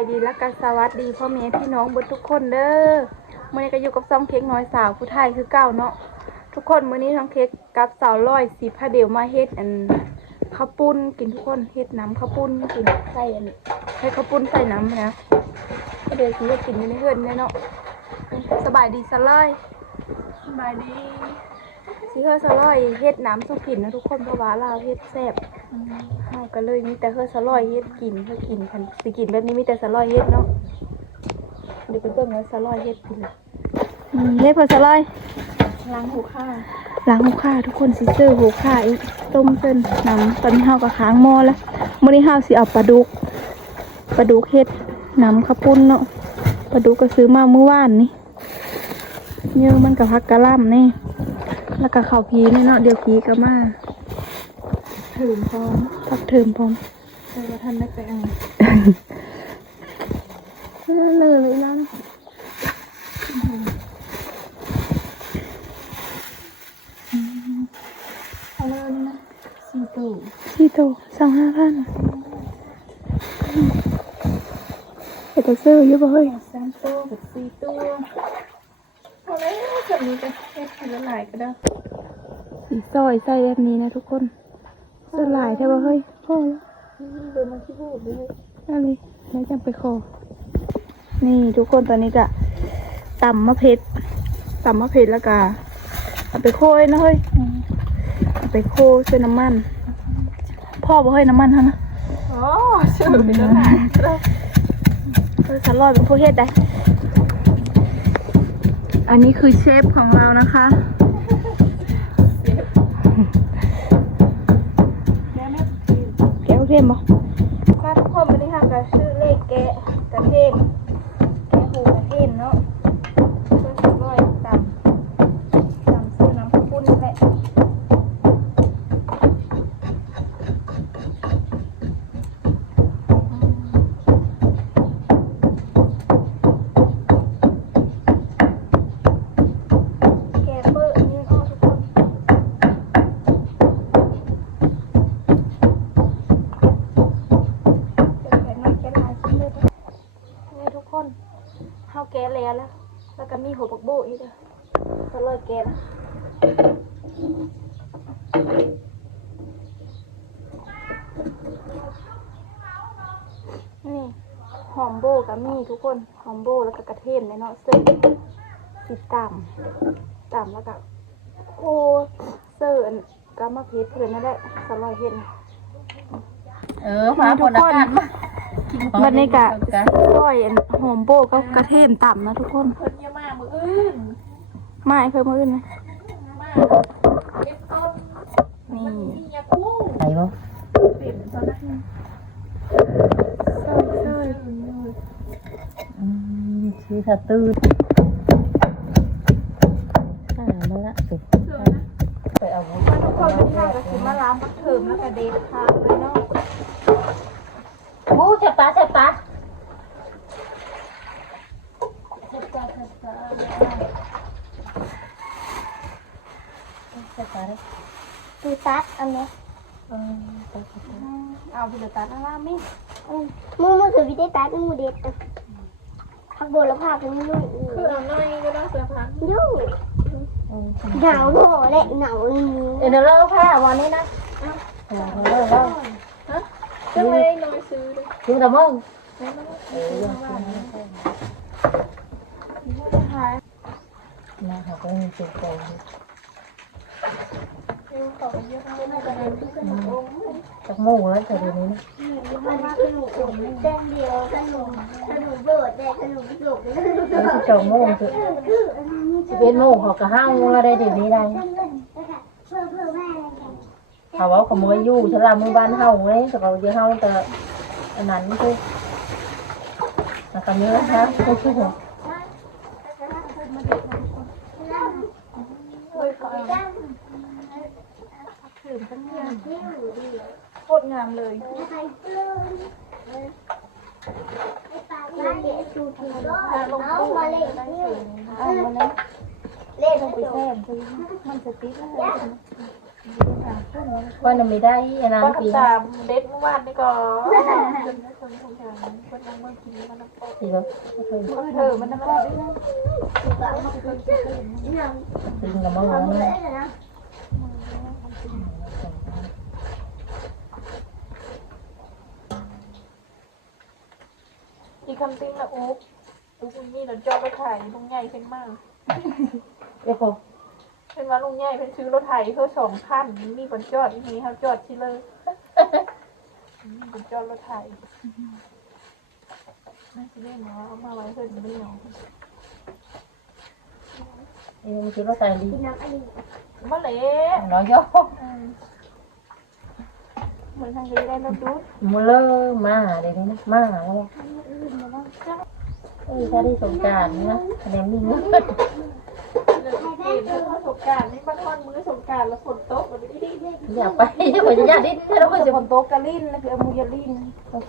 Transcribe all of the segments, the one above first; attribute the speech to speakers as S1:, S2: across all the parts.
S1: ายดีและกันสวัสดีพ่อแม่พี่น้องบดทุกคนเด้อมื่อนี้ก็อยู่กับซองเค้กน้อยสาวผู้ไทยคือเก่าเนาะทุกคนมื้อนี้น้องเค้กกับสาวร้อยสีพาเดียวมาเฮ็ดอันข้าวปุ้นกินทุกคนเฮ็ดน้ำข้าวปุ้นกินใส่อันให้ข้าวปุ้นใส่น้ำนะก็เดี๋ยวสิเฮ็ดกินอยู่ในเฮือนเนาะสบายดีสลอย
S2: สบายดี
S1: สิเฮือสลอยเฮ็ดน้ำสุกินนะทุกคนเพราะว่าเราวเฮ็ดแซ่บเฮาก็เลยมีแต่เฮือสลอยเฮ็ดกินเฮือกินคันสิกินแบบนี้มีแต่สลอยเฮ็ดเนาะเดี๋ยวไปเบิ่งว่าสลอยเฮ็ดกินอืมเฮ็ดเพิ่นสลอย
S2: ล้างหูข้าว
S1: ล้างหูค่าทุกคนสิซื้อหูค่าอีกต้มเส้นน้ำตอนนี้เฮาก็ค้างหม้อแล้วมื้อนี้เฮาสิเอาปลาดุกปลาดุกเฮ็ดน้ำข้าวปุ้นเนาะปลาดุกก็ซื้อมาเมื่อวานนี่เยอะมันกับผักกะหล่ำนี่ แล้วก็ข้าวพีนี่เนาะเดี๋ยวพีก็มา
S2: ถืนพร้อม
S1: พักเทิมพร้อม
S2: แต่ว่าท่านไม่ไปเอา
S1: เลยเลยแล้วนะ
S2: เอาเลยนะสี่ตู้
S1: สี่โตสองห้าพันเอกซื้อเยอะบ่เฮ้ย
S2: สามตู้กับสี่ตู้เอาเลยส่วนนี้จะเฮ็ดทีละหลายก็ได้
S1: สี ซอยใส่แบบนี้นะทุกคนสลายแท้บ่เฮ้ยพอแล้ว
S2: เดินมาที่พูดเลย
S1: อาเลยแล้วจังไปคอนี่ทุกคนตอนนี้ก็ตำมะเพ็ดตำมะเพ็ดแล้วก็เอาไปโคยนะเฮ้ยเอาไปโคยใส่น้ำมัน พ่อบ่เฮ้ยน้ำมันฮะนะ
S2: อ๋อชื่อทีละหลายก็ได้
S1: เออสลอยเป็นผู้เฮ็ดได้ อันนี้คือเชฟของเรานะคะ เทียมในเนาะเส้นสิต่ำต่ำแล้วก็โอ้เสื้ออันกามะเพชรเพื่อนนั่นแหละสลอยเห็น
S2: เออมาคนละกันมา
S1: วันนี้กะก้อยอันหอมโบก็กระเทียมต่ำนะทุกคน
S2: เพิ่นเยอะมากมืออื่น
S1: มาไอ้เพิ่มมาอื่นไหม
S2: มาเก็บต้น
S1: นี่
S2: มียาคู่
S3: ไหนบ่
S2: เปลี่ยนตอนนั้น
S1: ซอยซอย
S3: อื มชื่อสตืดอ่ามาละสุดไปเอาวุ้น
S1: ทุกคนวันนี้ค่ะก็คือมาล้างพักเถิมแล้วก็เดททางเลยเนาะ
S3: หมูจ็บตาเจ็บตา
S1: เจ็บจ้าเจ็บจ้า
S3: เจ็บตาเลย
S1: ตูตัดอันนี้
S3: เอา
S1: ไปเดือดตัดนะล่ามิ
S4: มูมูถือวิธีตัดมูเด็ดอะ พักโบแล้วพาไปมูนู่น
S2: คือเอาหน่อยก็ต้องเสื้อผ้า
S4: ยู
S3: เออ
S4: หนาวโบและหนาวนี้
S3: เออเดี๋ยวเราผ้าวันนี้นะเออเดี๋ยวเรา
S2: จะไม่น้อยซื้อเลย
S3: ถึงตะมึง
S2: แม่ไม่ต้อง
S3: เออยังกินไม่ได้นะเขาก็มีสุกใจ
S2: ซื้อของเยอะมากเลยนะที่จาโอ้ย
S3: จากหมูแล้วแต่เดี๋ยวนี้นะ
S4: มันมาขนมเส้นเดียวขนมขนมเบิดแต่ขนมสุก
S3: แล้วที่จองหมูคือสิบเอ็ดโมงเขาก็ห้างแล้วได้เดี๋ยวนี้ได้
S4: เพื่อเอแม่อะไรกัน
S3: เขาว่าขโมยยู่ฉลามมือบ้านเฮาไงแต่เขาเดี๋ยวเฮาแต่อันนั้นคือนะครับเนื้อนะคะก็คื
S1: ทั้งงามโคตรงามเลย
S4: เพื่นลาเละสูตรน้องมาเละ
S1: เอามาแล้ว
S4: เละ
S1: ลงไปแซ่บมันจะติดแล้ว
S3: ว่าน่ะไม่ได้อันนั้นปี
S2: ทำตามเด็ดเมื่อวานนี่ก็จนไม่คนทุกอย่างคนนั่งเมื่อกี้มันน้ำปอก
S3: ปีแล้วเคย
S2: เธอมันน้ำปอกด้วยนะ
S3: ปีกับมะม่วงนี่
S2: อีก คำติ้งละอุ๊บอุ๊บนี่เราจอดรถไถลุงใหญ่ขึ้นมาก
S3: เอ้ยโค
S2: เป็นว่าลุงใหญ่เป็นซื้อรถไถเพื่อสองคันมีบนจอดอีนี้ครับจอดที่เลยมีบนจอดรถไถน่าจะเล่นเนาะเอามาไว้เพื่อนไม่เอา
S3: เอ้ยมันคือรถไฟดี
S2: มาเละ
S3: น้อยย่อ
S2: เหมือนทางนี้ได้รถดูด
S3: มูเลอร์มาเดี๋ยวนี้นะมาแล้วเอ้ยถ้าได้สงกรารนะคะแนนมีเงิน
S2: เรื่องประสบการณ์นี่บ้านท่อนมือสงการแล้วฝนตกมันไม่ได้
S3: อยากไปจะไปจะอยากดิ้นแล้วก็
S2: ก็
S3: จะ
S2: จะฝนตกกะลิ่นนะคือเอามูยาลิ่น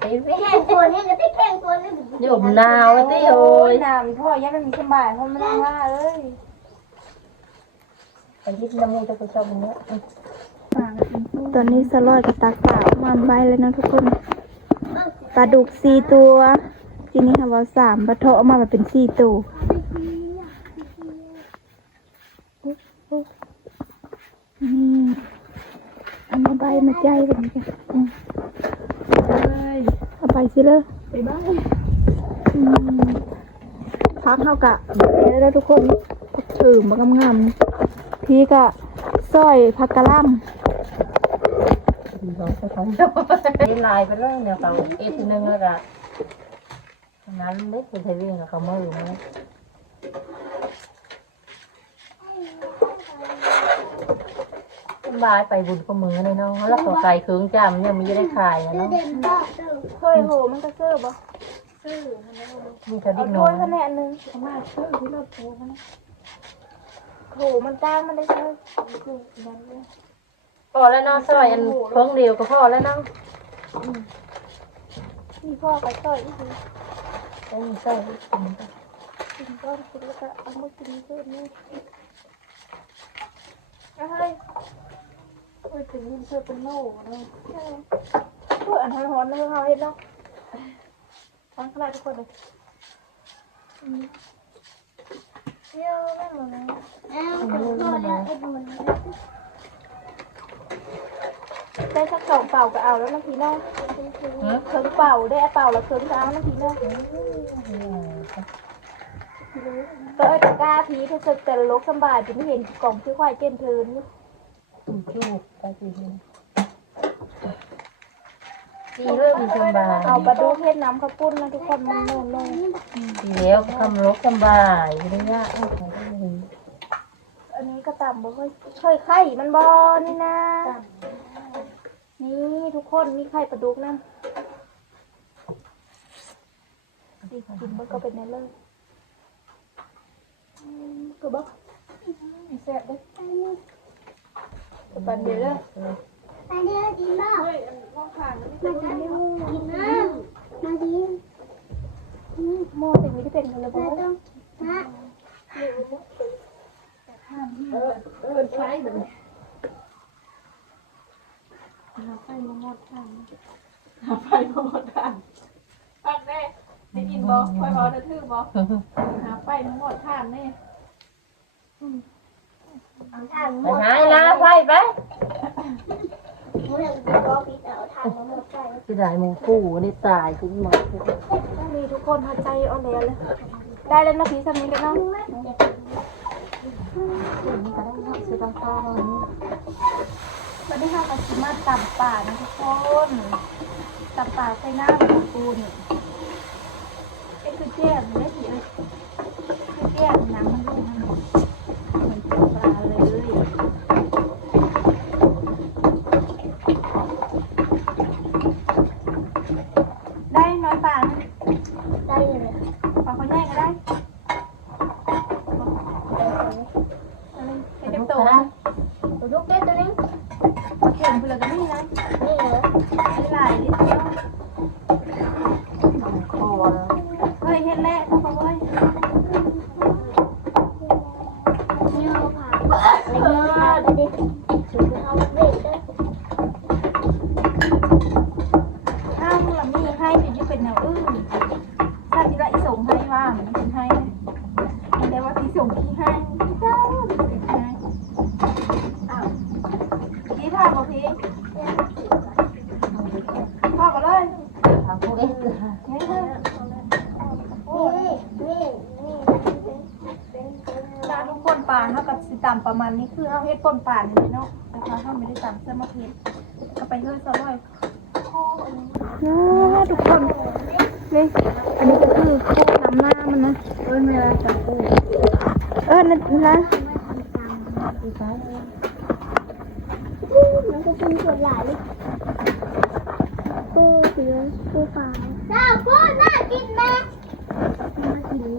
S3: ไปเว้ย
S4: แข่งคนนี่ก็ได้แข่งคนนี่
S3: อยู่ผมหนาวไอ้ที่โอ้ย
S2: น้ำพ่อยังไม่มีสบายเพราะมันนั่งว่าเอ้ย
S3: ไปยิ้มน้ำมูกจะไปชอบมึงเนี้ย
S1: ตอนนี้สลอยกับตักปลามันไว้แล้วนะทุกคนปลาดุกสี่ตัวทีนี้ค่ะว่าสามปลาเทาะออกมาแบบเป็นสี่ตัวนี่เอามาใบมาใจแบบนี้กันเอาไปสิเลย
S2: ไปบ้าน
S1: อืมพักเท่ากับแล้วทุกคนพักถือมากงามๆพี่กะสร้อยพักกะล่ำ
S3: ดีสองคนเล่นลายไปเลยเนี่ยเขาเอ็ดนึงแล้วก็นั้นเล็กเป็นไทยเวียงกับเขาเมื่อไหร่บายไปบุญก็มือเลยเนาะแล้วก็ไก่เคืองจำเนี่ยมันจะได้ขายอะเนาะ
S4: เด่นบ้าเด้อ
S1: เฮ้ยโหมันก็เสื้อบ่
S3: มีกระ
S1: เอา
S3: ดิ่ง
S1: ถ้
S3: น้อ
S1: วย
S3: ย
S1: คะแนนหนึ่ง
S2: เอามาเชื่อที่รถโทรมานะ
S1: โหมันจ้างมันได้เสื้อ
S2: นั่นเลย
S3: พอแล้วเนาะซอยอันเพิ่งเดียวก็พอแล้วเนาะ
S1: มีพ่อกับสร้อยอีกที
S3: ไอ้ซอย
S1: กินก้อนกินแล้วก็เอามากินเสื้อนี่เอาเฮ้ย
S2: ไปถึงเงินเชื่อเป็นโน่เนาะ
S1: เพื่ออันร้อนๆนะเขาเห็นเนาะฟังขนาดทุกคนเลยอืมเที่ยวแม่งหมดเลย
S4: อ้าวก็ได้ไอ้บุญ
S1: ได้สักสองเป่าก็เอาแล้วน้ำพีน้องเคิงเป่าได้เป่าแล้วเคิงก็เอาน้ำพีน้องก็เอ้ยตะกร้าพีถ้าเกิดแต่ลกสบายจะไม่เห็นกล่องซื้อควายเจนเทินนี่
S3: จูบไปจีนดีเริ่มสบาย
S1: เอาปลาดูเฮ็ดน้ำข้าวปุ้นนะทุกคนมันโน่นโน่น
S3: ดีแล้วคำลกสบายไม่ได้ยากเอาของก็ดี
S1: อันนี้ก็ต่ำบ่เคยเคยไข่มันบอนี่นะ นี่ทุกคนมีไข่ปลาดุกนั่นดีกินมันก็เป็นแน่เลยอืมคือบ่แซ่บเด้อกับปันเดียวเด้อ
S4: ไปเด้อกินบ้า
S2: เฮ้ยอันมองผ่านมันไม่
S4: มา
S2: ใช่
S4: กิน
S2: แค่
S4: กินน้ำมากิน
S1: หม้อเป็นมีที่เป็นคนละ
S4: มา
S1: บ่
S4: ต้องฮะ
S2: เออเออใช้แบบนี้ หาไฟมาหมดทางหาไฟมาหมดทางปักแน่ได้ยินบอกคอยบอกจะถือบอกหาไฟมาหมดทางแน่
S4: เอาทางหม
S3: ไป
S4: ด
S3: หายละไฟไป
S4: เมื่อเราก็ปิดเอาทางหมดใจ
S3: จะได้มึงกู้ได้ตายทุกหมด
S1: มีทุกคนหัดใจอ่อนแอเลย ได้แล้วนะพี่สามีกันเนาะ
S3: ซื้อตั้งข้าวนี่
S1: วันนี้ค่ะมาชิมาตับป่านะทุกคนตับป่าใส่หน้าปูปูนี่เป็นคือแจ่มเลยสิเอ้ยคือแจ่มน้ำมันลงมันเหมือนปลาเลยได้น้อยป่านะ
S4: ได้เลย
S1: ป่าคนแรกก็ได้อะไรเป็นจับตัวนะ
S4: ตัวลูกเด็ดตัวนี้
S1: มาเข็มเปลือกก็ไม่นะ
S4: นี่เหรอ
S1: ไม่หลายนิดเดียว
S3: คอ
S1: เฮ้ยเฮ็ดแล้วเขาบอกว่า
S4: เงาผ่าเงาผ่าไปดิ
S1: ถึงจะเอาไป ส่งขี้ให้อ้าวพี่พาบอกพี่พาก็เลย
S3: ทางพวกเอ๊ะ
S1: นี่เลย
S4: นี่นี่
S1: ตาทุกคนปานเท่ากับสิตามประมาณนี้คือเอาเฮ็ดป่นปานนี่เนาะนะคะเขาไม่ได้ตามเสื้อมาเพ็ดก็ไปเฮือนซะเลยนะทุกคนนี่อันนี้ก็คือโคน้ำหน้ามันนะเอ้ยไม่ได้จับกูเออนั่นนะ
S4: แล้วก็เป็นส่วนใหญ่ปูเสือปูฟ้าน่าพูดน่ากินไหมน่ากินไหม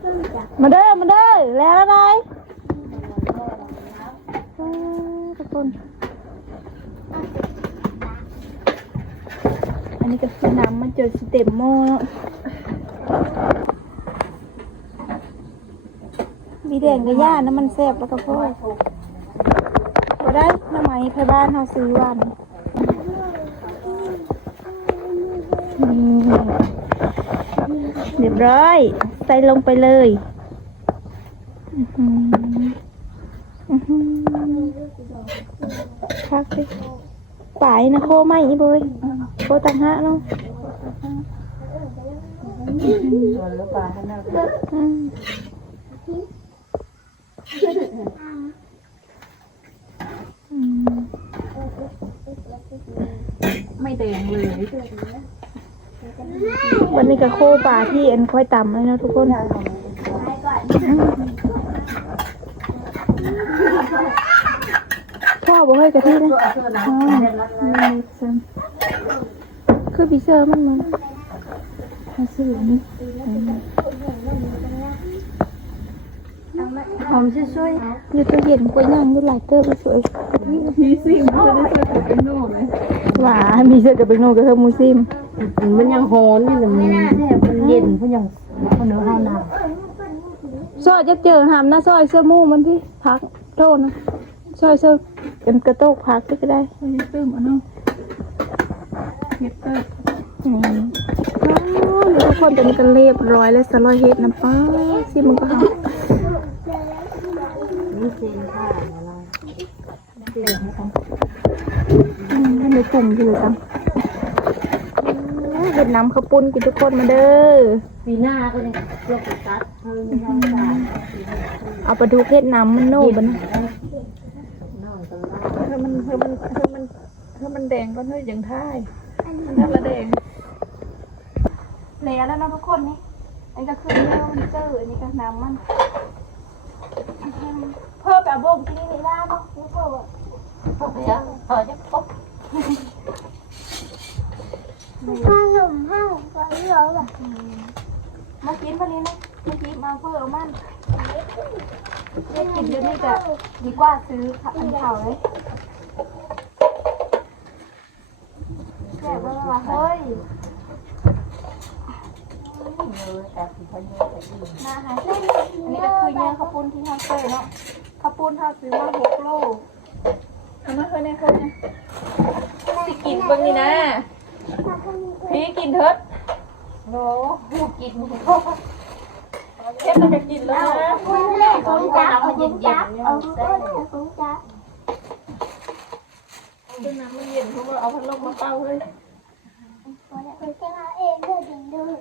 S4: เพิ่งจะ
S1: มาเด้อมาเด้อแล้วอะไรทุกคน อันนี้ก็คือน้ำมันเจอสเต็มโม่แล้วมีแดงกับย่าน้ำมันแซ่บแล้วก็พ่อ ได้น้ำไหมไทยบ้านเขาซื้อวันเรียบร้อย ใส่ลงไปเลยพักสิปายนะโคไมอีเบยโคตังหะเนาะอืม
S2: ไม่แดงเลย
S1: วันนี้ก็โคปลาที่เอ็นค่อยต่ำเลยนะทุกคนพ่อบอกให้กะทินะอ๋อมีเซอร์คือบีเซอร์มันมันมาซื้อนี่ หอมช่วยๆอยู่ตัวเย็นกว่าย่างอยู่หลายเติบสวย
S2: พีซิ่งจะได้ช่วยเป็นโน่ไหม
S1: หวานมีเซอร์กับเป็นโนกับเธอมูซิม
S3: มันยังโหนอยู่มันมันเย็นเพราะยังเขาเนื้อห้าน้
S1: ซอยจะเจอหามหน้าซอยเสื้อมู่มันที่พักโทษนะซอยเสื้อเป็นกระโตกพักก็ได้
S2: พีซิ่งอะเนาะเฮ็ดเตอร์
S1: อืมอ๋อทุกคนตอนนี้ก็เรียบร้อยแล้วสลอยเฮ็ดนะป้าสิมันก็หาำ
S3: นี่เซนค่ะ
S1: อืมมันในกลุ่มอยู่เลยจังเห็ดน้ำข้าวปุ้นกินทุกคนมาเด้อ
S3: ปีหน้าก็ยังเลือกตัดเพิ่มไม่ได้
S1: เอาปลาทูเฮ็ดน้ำมันโน่บัดนะ
S3: นอนกันละ
S2: เธอมันเธอมันเธอมันเธอมันแดงก็เธออย่างท้ายมันถ้าละแดง
S1: แล้วแล้วนะทุกคนนี่อันนี้ก็คือเนื้อมันเจออันนี้ก็น้ำมัน เพิ่มแบบบ่มที่นี่ได้เนาะเพิ่มแบบ
S3: เดี๋ยวพอจะปุ๊บ
S4: ห้องหนุ่มห้องก็เยอะแบบ
S1: มากินพอดีนะมากินมาเพิ่มมันเล่นกินเดี๋ยวนี้จะดีกว่าซื้อค่ะอันเก่าเลยแซ่บแล้วว่ะเฮ้ย
S3: แต่สิพยายาม
S1: มาหาเส้นอันนี้ก็คือเนื้อข้าวปุ้นที่เขาเคยเนาะ ข้าวปุ้นเขาซื้อมาหกโล
S2: เอามาเคยเนี่ยเคยเนี่ย
S1: สิกินเบิ่งนี่นะ พี่กินเถิด
S3: โน้หูกิน
S1: เทปเราจะกินแล้วนะ
S4: คุณแม่ของจับของจับเอาของจับ
S2: จนน้ำมันเย็นเขาก็เอาพัดลมมาเป่าเลย
S4: คนจะมาเองเดินเดิน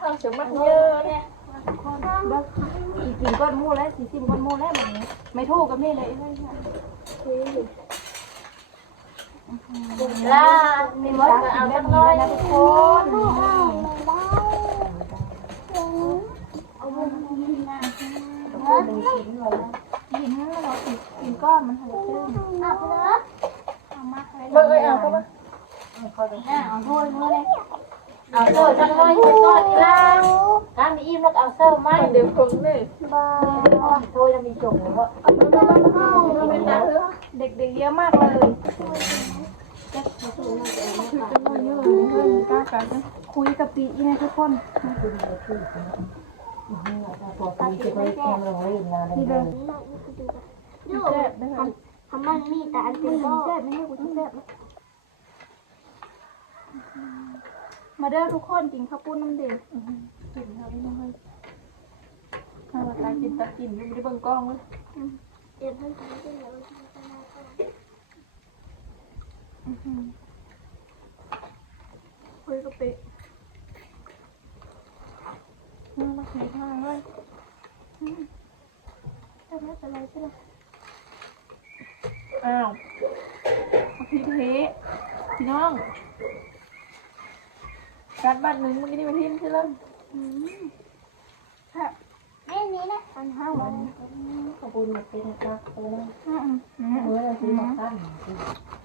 S2: ข้าวเสียมันเยอะเนี่ย
S1: สีกินก้อนหมูแล้วสีซิมก้อนหมูแล้วแบบนี้ไม่ถูกกับนี่เลย
S3: ล่า
S1: เป็นวัดเอาจังเลยนะทุกคนกินเราสิกินก้อนมันหันตื้น
S4: เอาไปเลย
S1: เอามากเลย
S2: เบิ่งเลยเอาเข้ามา
S1: เอาโทษมือเลย
S3: เอาเซอร์จังเลยไปก่อนนี่ล่ะ การมีอิ่มแล้วเอาเซอร์ไหม
S2: เดี๋ยวคงเลย
S4: บ้า
S3: โทรจะมีจงหรือว่า
S2: เราเป็นตาเธอ
S1: เด็กๆเยอะมากเลย
S2: ก้าวกันนะ
S1: คุยกับปีนะทุกคน
S3: ปกติจะไปแข่งโรงเรียนงานเลย
S4: ดูทำมันมีแต่อันเป็นก็
S1: แซ่บไม่ให้กูจะแซ่บมาเด้อทุกคนกินข้าวปุ้นน้ำเดือด กินข้าวพี่น้องเลยข้าวตัก
S2: กินตะกินไม่ได้เบิ่งกล้องเลย
S4: เดี๋ยวเพิ่งทำขึ้นแล้วทำกันนะก่อน
S2: คุยกับเป๊ะมาใช้ทางเลย
S4: ทำไมเป็นไรใช่ไหม
S2: อ้าวพี่เทพี่น้องการบ้านหนึ่งเมื่อกี้นี่มาทิ้มใช่ไหม
S4: แม่นี้นะอันห้าวัน
S3: ขอบคุณมาเป็นรักเลย
S1: อืมอืม
S3: เมื่อเราซื้อมาตั้ง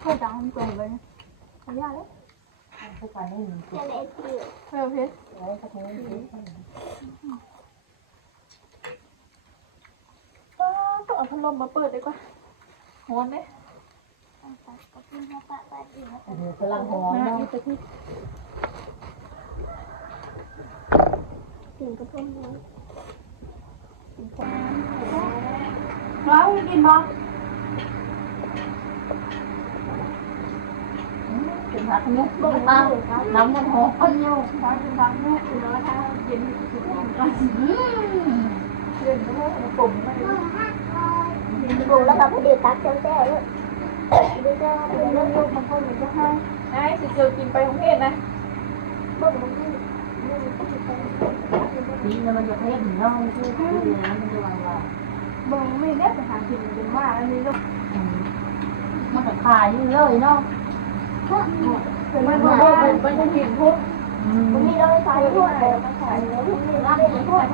S1: ให้ดังตรงเลยขยาเลย
S3: ทุกวันนี้มี
S4: เจะเล็กเดีย
S2: เฮ้ยเพชร
S3: ไว้สักนิดนึง
S2: ต้องเอาพัดลมมาเปิดดีกว่าฮ้อนไหม
S4: ร่าปัดปัดอีก
S3: เดี๋ยวกำลังหอนะ
S2: นี่ไปที่
S4: ถึงกระ พุ่มนี้
S1: ร้อยกินบ่
S3: ถึงพักนี้บ้างน้ำมันหอม
S1: คนอยู่ร้อยกินบ้างแม่ร้อยถ้าเย็นสุดๆก็เย็นก็ไม่ปุ่ม นี่นะ
S4: มันจะเพ่
S3: งเนาะคือคือน้ำมันจะวางวาง
S1: มึงไม่ได้ไปหากินเป็นว่าอันนี้ลูก
S3: มันก็ขายอยู่เลยเนาะ
S2: มั
S1: ว่าน
S2: มัน
S1: ว่า
S2: มันจะหินพุทธ
S4: มันนี่เราใส่พวกเลยมันใส่เนื้อพวกนี้เราเป็นพวก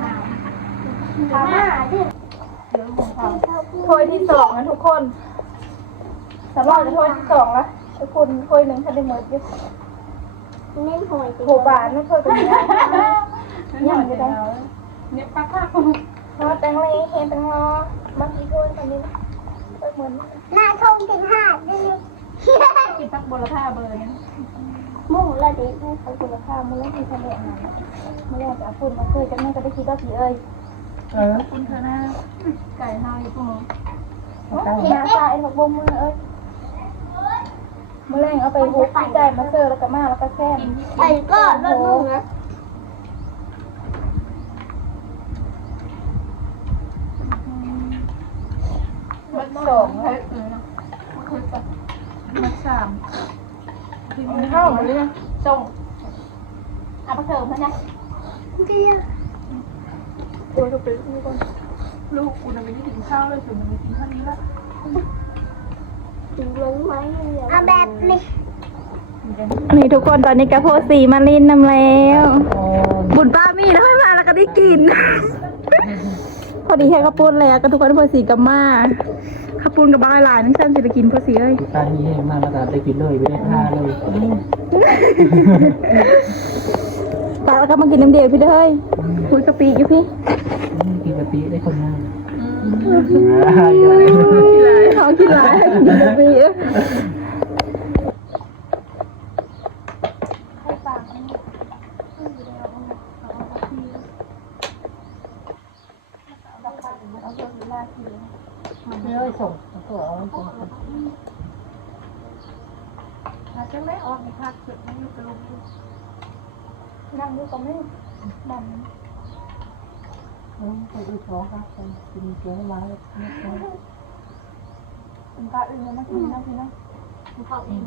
S4: ถามว่าดิ
S1: ถ้วยที่สองนะทุกคนสำหรับถ้วยที่สองละทุกคนถ้วยหนึ่งถ้าได้หมดอยู่
S4: เน้นหอยจริ
S1: โหบานนั่นถ้วยเป็น ยังยังไม่ได้
S2: เนี่ยปักผ้า
S1: ทอแตงเลยเห็นแตงงอมันกี่ถ้วยตอนนี้เหมือน
S4: หน้าชมถึงห้าดิ
S2: กินปักบนละผ้าเบอร์นี่ย
S4: มุ่งละดิ
S1: ให้เขาคุณค่ามือที่ทำแบบนั้นไม่ได้จะเอาฝุ่นมาเคยจะไม่ก็ได้คิดว่าผีเอ้ย
S3: เออ
S2: คุณเธอหน้าไก่ห้าอยู่ตรงนู้น
S1: หน้าตาไอ้ผักบงมือเอ้ยมือแรงเอาไปหุบใจมาเซอร์แล้วก็มาแล้วก็แซ่บ
S4: ไอ้ก็รถมุ่งนะ
S2: สองเพชรเลยนะเพชรแบบมันสาม
S1: มันข้าหมดเลย
S2: ส่ง
S1: เอาไปเถิมนะ
S4: เดียว
S1: โอ้ยทุกปีทุกคน
S2: ลูกกูน่ะไม่ได้กินข้าวเลยถึงมันไม่กินข้าวนี้ละ
S4: ถึงเรื่องไม้เอาแบบนี้
S1: นี่ทุกคนตอนนี้กระโพสีมาลินนำแล้ว บุญป้ามีแล้วให้มาแล้วก็ได้กิน พอดีแค่ข้าวปุ้นแล้วก็ทุกคนพอสีกับมา ข้าวปุ้นกับบายหลายนั่นฉันจะกินพอสีเอ้ย
S5: ตานี้ให้มาแล้วก็ได้กินเลยไม่ได้ท่าเลย
S1: ปลาแล้วก็มากินน้ำเดียวพี่เด้อเฮ้ยคุยกะปิอยู่พี่
S5: กินกะปิได้คนง่าย
S1: เขากินหลายกินกะปิ
S3: เลยส่ง ตัวเอาส่ง
S2: อาจจะไม่ออกในพักสุดไม่อยู่กับลูก
S1: นั่งดูก็ไม่มัน
S3: ไปดูท้องครับกินเกลือมาแล้ว
S1: เป็นปลาอื่นมากินนะพี่นะ
S2: เขาเอง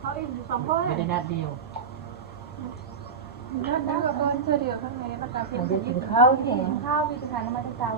S2: เขาเองอยู่สองคน
S5: ไม่ได้นัดเดียว
S2: นั่นนั่นกับเพื่อนเชื่อเดียวข้างในประกาศเป็น
S3: มันจะกินข้าวแข็ง
S1: ข้าวพี่จะทานน้ำมันเจ้า